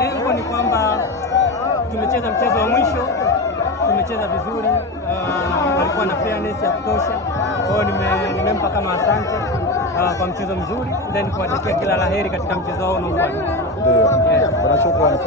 Lengo ni kwamba tumecheza mchezo wa mwisho, tumecheza vizuri, walikuwa na fairness ya kutosha. Kwa hiyo nimempa kama asante kwa mchezo mzuri, then kuwatakia kila laheri katika mchezo wao unaofuata. Ndio. Shukrani.